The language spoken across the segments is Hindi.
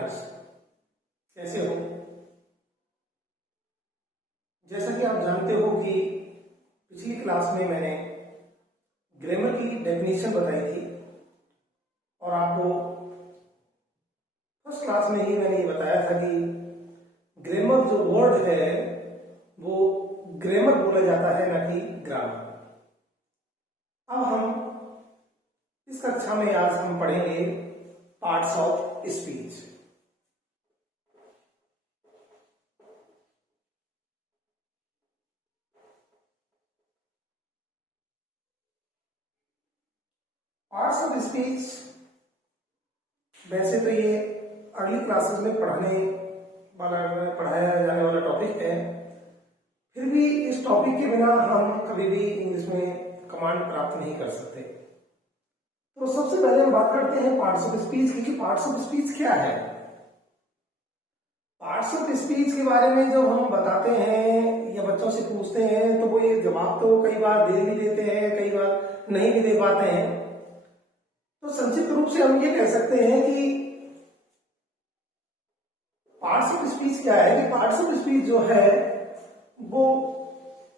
लर्नर्स, कैसे हो? जैसा कि आप जानते हो कि पिछली क्लास में मैंने ग्रामर की डेफिनेशन बताई थी और आपको फर्स्ट क्लास में ही मैंने ये बताया था कि ग्रामर जो वर्ड है वो ग्रामर बोला जाता है, ना कि ग्रामर। अब हम इस कक्षा में आज हम पढ़ेंगे parts of speech. Parts of speech वैसे तो ये अर्ली क्लासेस में पढ़ाया जाने वाला टॉपिक है, फिर भी इस टॉपिक के बिना हम कभी भी इंग्लिश में कमांड प्राप्त नहीं कर सकते। तो सबसे पहले हम बात करते हैं पार्ट्स ऑफ स्पीच की, कि पार्ट्स ऑफ स्पीच क्या है। पार्ट्स ऑफ स्पीच के बारे में जब हम बताते हैं या बच्चों से पूछते हैं तो वो ये जवाब तो कई बार दे भी देते हैं, कई बार नहीं भी दे पाते हैं। तो संक्षिप्त रूप से हम ये कह सकते हैं कि पार्ट्स ऑफ स्पीच क्या है, कि पार्ट्स ऑफ स्पीच जो है वो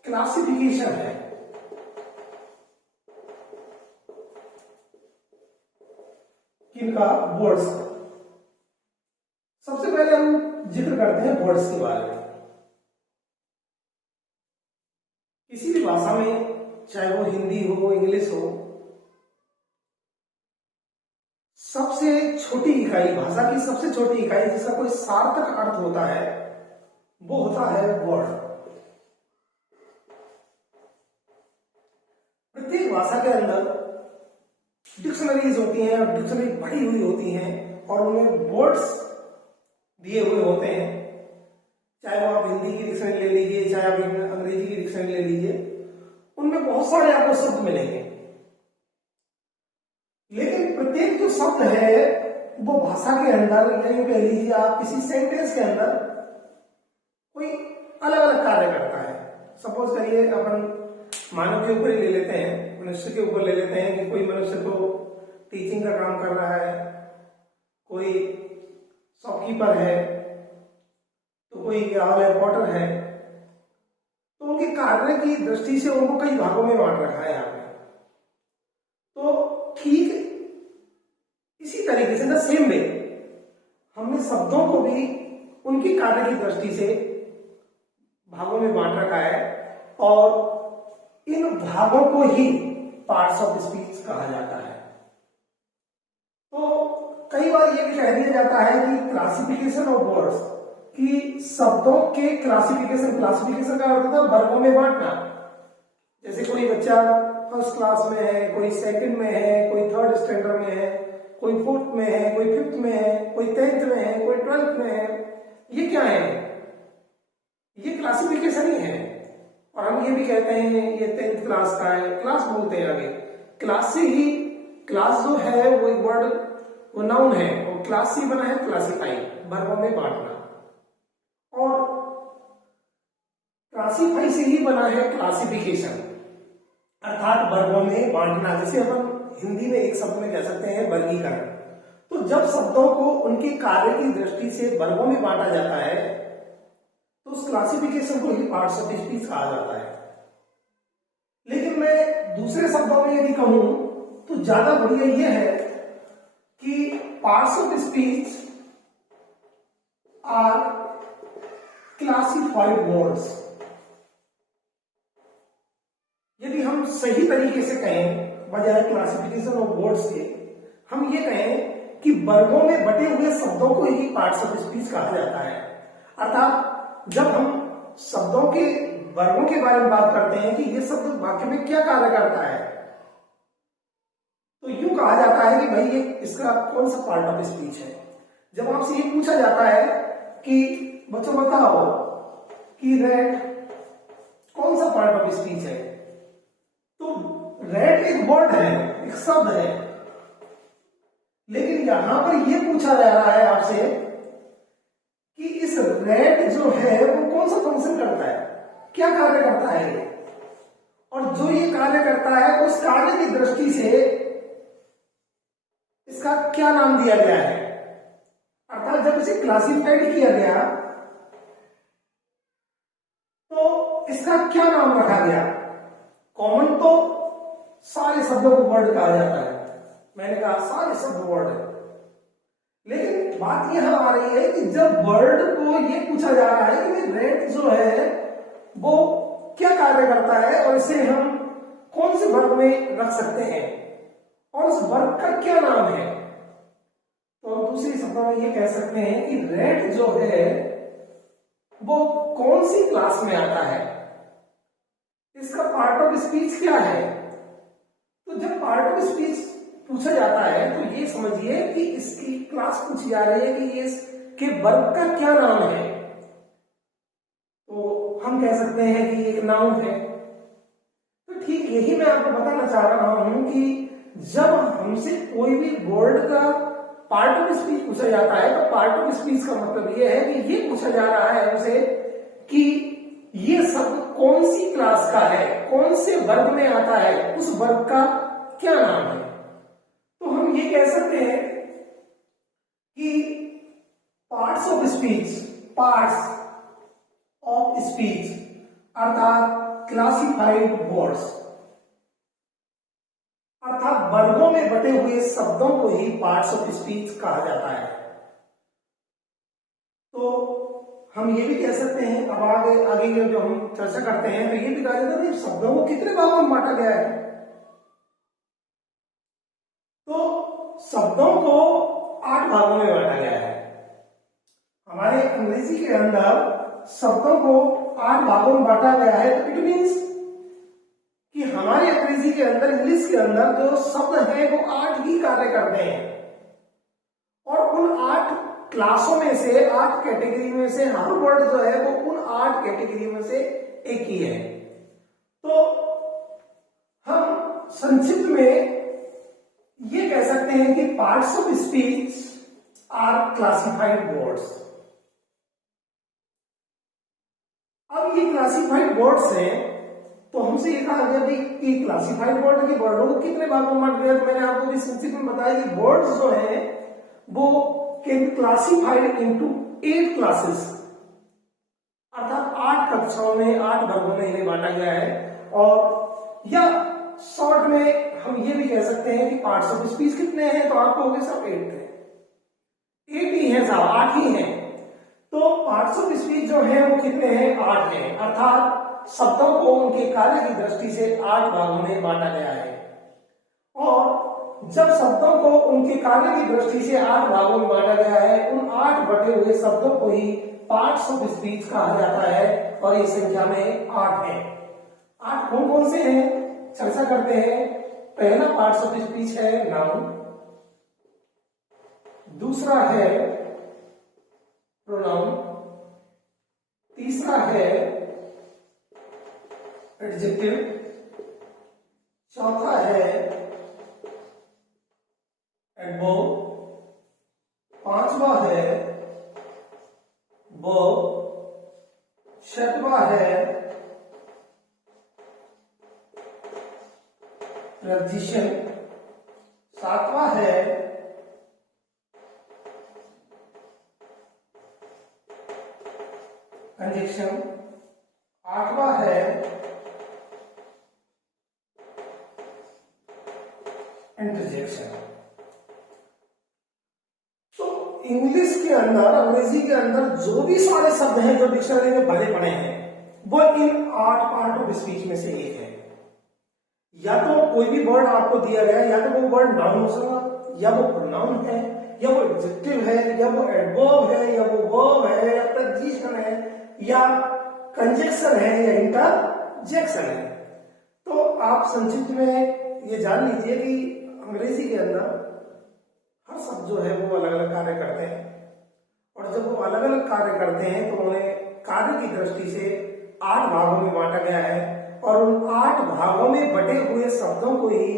क्लासिफिकेशन है किनका, वर्ड्स। सबसे पहले हम जिक्र करते हैं वर्ड्स के बारे में। किसी भी भाषा में, चाहे वो हिंदी हो, इंग्लिश हो, सबसे छोटी इकाई, भाषा की सबसे छोटी इकाई जिसका कोई सार्थक अर्थ होता है वो होता है वर्ड। प्रत्येक भाषा के अंदर डिक्शनरीज होती हैं और डिक्शनरी भरी हुई होती हैं और उनमें वर्ड्स दिए हुए होते हैं। चाहे वो आप हिंदी की डिक्शनरी ले लीजिए, चाहे आप अंग्रेजी की डिक्शनरी ले लीजिए, उनमें बहुत सारे आपको शब्द मिलेंगे। लेकिन प्रत्येक जो शब्द है वो भाषा के अंदर, या यूं कह लीजिए आप किसी सेंटेंस के अंदर कोई अलग अलग कार्य करता है। सपोज करिए अपन मानव के ऊपर ही ले लेते हैं, मनुष्य के ऊपर ले लेते हैं कि कोई मनुष्य तो टीचिंग का काम कर रहा है, कोई शॉपकीपर है, तो कोई रिपोर्टर है। तो उनके कार्य की दृष्टि से उनको कई भागों में बांट रखा है यहाँ पे। तो ठीक इसी तरीके से, द सेम वे, हमने शब्दों को भी उनकी कार्य की दृष्टि से भागों में बांट रखा है और इन भागों को ही पार्ट्स ऑफ स्पीच कहा जाता है। तो कई बार यह भी कह दिया जाता है कि क्लासिफिकेशन ऑफ वर्ड्स, कि शब्दों के क्लासिफिकेशन का अर्थ होता है वर्गों में बांटना। जैसे कोई बच्चा फर्स्ट क्लास में है, कोई सेकंड में है, कोई थर्ड स्टैंडर्ड में है, कोई फोर्थ में है, कोई फिफ्थ में है, कोई 10th में है, कोई 12th में है। ये क्या है? ये क्लासिफिकेशन ही है। और हम ये भी कहते हैं ये 10th क्लास का है, क्लास बोलते हैं आगे। क्लास से ही, क्लास जो है वो एक वर्ड, वो नाउन है, और क्लास से बना है क्लासिफाई, वर्गों में बांटना। और क्लासिफाई से ही बना है क्लासिफिकेशन, अर्थात वर्गों में बांटना। जैसे अपन हिंदी में एक शब्द में कह सकते हैं वर्गीकरण। तो जब शब्दों को उनके कार्य की दृष्टि से वर्गों में बांटा जाता है तो उस क्लासिफिकेशन को ही पार्ट्स ऑफ स्पीच कहा जाता है। लेकिन मैं दूसरे शब्दों में यदि कहूं तो ज्यादा बढ़िया यह है कि parts of speech are classified words. यदि हम सही तरीके से कहें, बजाय क्लासिफिकेशन ऑफ वर्ड्स के, हम ये कहें कि वर्गों में बटे हुए शब्दों को ही पार्ट्स ऑफ स्पीच कहा जाता है। अर्थात जब हम शब्दों के वर्गों के बारे में बात करते हैं कि ये शब्द वाक्य में क्या कार्य करता है, तो यूं कहा जाता है कि भाई ये इसका कौन सा पार्ट ऑफ स्पीच है। जब आपसे ये पूछा जाता है कि बच्चों बताओ कि रेड कौन सा पार्ट ऑफ स्पीच है, तो रेड एक वर्ड है, एक शब्द है। लेकिन यहां पर यह पूछा जा रहा है आपसे कि इस रेड जो है वो कौन सा फंक्शन करता है, क्या कार्य करता है ये, और जो ये कार्य करता है उस कार्य की दृष्टि से इसका क्या नाम दिया गया है। अर्थात जब इसे क्लासिफाइड किया गया तो इसका क्या नाम रखा गया? कॉमन तो सारे शब्दों को वर्ड कहा जाता है, मैंने कहा सारे शब्द वर्ड है, लेकिन बात यहां आ रही है कि जब वर्ड को ये पूछा जा रहा है कि रेट जो है वो क्या कार्य करता है और इसे हम कौन से वर्ग में रख सकते हैं और उस वर्ग का क्या नाम है, तो हम दूसरे शब्दों में ये कह सकते हैं कि रेट जो है वो कौन सी क्लास में आता है, इसका पार्ट ऑफ स्पीच क्या है। तो जब पार्ट ऑफ स्पीच पूछा जाता है तो ये समझिए कि इसकी क्लास पूछी जा रही है कि ये इसके वर्ग का क्या नाम है, तो हम कह सकते हैं कि एक नाउन है। तो ठीक यही मैं आपको बताना चाह रहा हूं कि जब हमसे कोई भी वर्ड का पार्ट ऑफ स्पीच पूछा जाता है तो पार्ट ऑफ स्पीच का मतलब यह है कि ये पूछा जा रहा है उसे कि ये शब्द कौन सी क्लास का है, कौन से वर्ग में आता है, उस वर्ग का क्या नाम है। तो हम ये कह सकते हैं कि parts of speech, parts of speech अर्थात क्लासिफाइड वर्ड्स, अर्थात वर्गों में बटे हुए शब्दों को ही पार्ट्स ऑफ स्पीच कहा जाता है। तो हम ये भी कह सकते हैं, अब आगे आगे जो हम चर्चा करते हैं तो ये भी कहा जाता है शब्दों को कितने भागों में बांटा गया है। तो शब्दों को 8 भागों में बांटा गया है। हमारे अंग्रेजी के अंदर शब्दों को 8 भागों में बांटा गया है, तो इट मीन्स कि हमारे अंग्रेजी के अंदर, इंग्लिश के अंदर जो शब्द हैं वो 8 ही कार्य करते हैं और उन 8 क्लासों में से, 8 कैटेगरी में से हर वर्ड जो है वो उन 8 कैटेगरी में से एक ही है। तो हम संक्षिप्त में ये कह सकते हैं कि parts of speech are classified words. अब ये क्लासिफाइड वर्ड्स हैं तो हमसे ये कहा गया कि क्लासिफाइड वर्ड के वर्डों को कितने भागों में बांटा गया, तो मैंने आपको भी संक्षिप्त में बताया कि वर्ड्स जो हैं वो can be classified into 8 classes, अर्थात 8 कक्षाओं में, 8 वर्गों में इन्हें बांटा गया है। और या शॉर्ट में हम ये भी कह सकते हैं कि पार्ट्स ऑफ स्पीच कितने हैं, तो आपको होंगे सब 8 हैं, 8 ही है साहब, 8 ही हैं। तो पार्ट्स ऑफ स्पीच जो है वो कितने हैं, 8 हैं, अर्थात शब्दों को उनके कार्य की दृष्टि से 8 भागों में बांटा गया है। और जब शब्दों को उनके कार्य की दृष्टि से 8 भागों में बांटा गया है, उन 8 बटे हुए शब्दों को ही पार्ट्स ऑफ स्पीच कहा जाता है और ये संख्या में 8 है। 8 कौन कौन से हैं चर्चा करते हैं। पहला पार्ट्स ऑफ स्पीच है नाउन, दूसरा है प्रोनाउन, तीसरा है एडजेक्टिव, चौथा है एडवर्ब, पांचवा है वर्ब, छठवां है प्रपोजिशन, सातवां है कंजक्शन, आठवां है इंटरजेक्शन। तो इंग्लिश के अंदर, अंग्रेजी के अंदर जो भी सारे शब्द हैं जो डिक्शनरी में भरे पड़े हैं वो इन 8 पार्ट ऑफ स्पीच में से एक है। या तो कोई भी वर्ड आपको दिया गया है, या तो वो वर्ड नाउन हो सकता, या वो प्रोनाउन है, या वो एडजेक्टिव है, या वो एडवर्ब है, या वो वर्ब है, या प्रपोजिशन है, या कंजक्शन है, या इंटरजेक्शन है। तो आप संक्षिप्त में ये जान लीजिए कि अंग्रेजी के अंदर हर शब्द जो है वो अलग अलग कार्य करते हैं और जब वो अलग अलग कार्य करते हैं तो उन्हें कार्य की दृष्टि से 8 भागों में बांटा गया है और उन 8 भागों में बटे हुए शब्दों को ही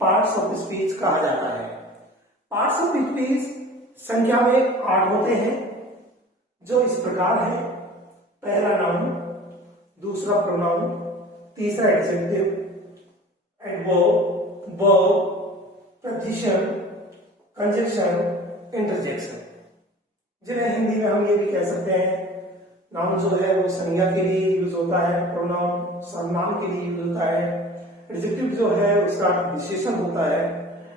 पार्ट्स ऑफ स्पीच कहा जाता है। पार्ट्स ऑफ स्पीच संख्या में 8 होते हैं जो इस प्रकार है। पहला नाउन, दूसरा प्रोनाउन, तीसरा adjective, adverb, verb, preposition, conjunction, interjection. जिन्हें हिंदी में हम ये भी कह सकते हैं, नाउन जो है वो संज्ञा के लिए यूज होता है, प्रोनाउन सर्वनाम के लिए यूज होता है, एडजेक्टिव जो है उसका विशेषण होता है,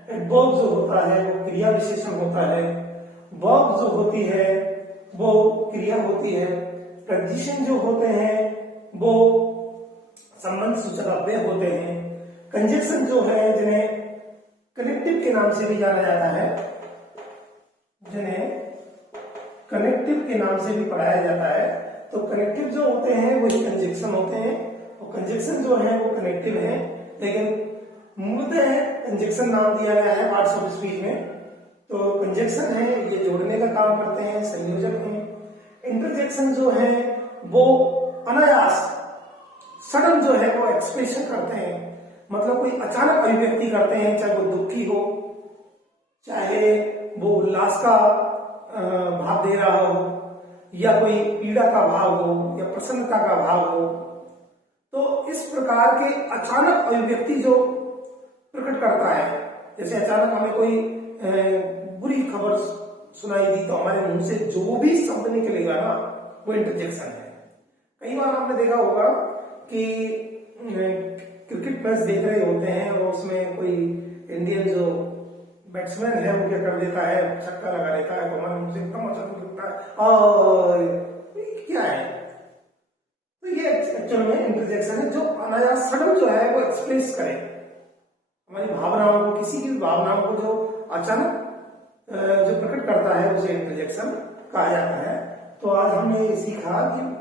एडवर्ब जो होता है वो क्रिया विशेषण होता है, वर्ब जो होती है वो क्रिया होती है, प्रपोजिशन जो होते हैं वो संबंध सूचक अव्यय होते हैं, कंजक्शन जो है जिन्हें कनेक्टिव के नाम से भी जाना जाता है, जिन्हें कनेक्टिव के नाम से भी पढ़ाया जाता है, तो कनेक्टिव जो होते हैं वही कंजक्शन होते हैं, और कंजक्शन जो है वो कनेक्टिव है, लेकिन मूलतः कंजक्शन नाम दिया गया है पार्ट्स ऑफ स्पीच में। तो कंजक्शन है ये जोड़ने का काम करते हैं, संयोजक हैं। इंटरजेक्शन जो है वो अनायास सडन जो है वो एक्सप्रेशन करते हैं, मतलब कोई अचानक अभिव्यक्ति करते हैं, चाहे वो दुखी हो, चाहे वो उल्लास का भाव दे रहा हो, या कोई पीड़ा का भाव हो, या प्रसन्नता का भाव हो। तो इस प्रकार के अचानक अभिव्यक्ति जो प्रकट करता है, जैसे अचानक हमें कोई बुरी खबर सुनाई दी तो हमारे मुंह से जो भी शब्द निकलेगा ना वो इंटरजेक्शन है। कई बार आपने देखा होगा कि क्रिकेट मैच देख रहे होते हैं और उसमें कोई इंडियन जो बैट्समैन है वो क्या कर देता है, छक्का लगा देता है, तो हमारे मुंह से एकदम अचानक दिखता है और क्या है, तो ये एक्चुअल में इंटरजेक्शन है जो अनायास सडन जो है वो एक्सप्रेस करे हमारी भावनाओं को, किसी की भावनाओं को जो अचानक जो प्रकट करता है उसे इंटरजेक्शन कहा जाता है। तो आज हमने ये सीखा कि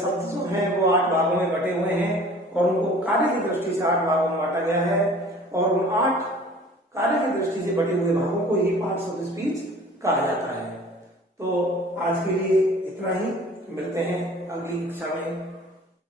शब्द जो है वो 8 भागों में बटे हुए हैं और उनको कार्य की दृष्टि से 8 भागों में बांटा गया है, और उन 8 कार्य की दृष्टि से बटे हुए भागों को ही पार्ट्स ऑफ स्पीच कहा जाता है। तो आज के लिए इतना ही, मिलते हैं अगली कक्षा में।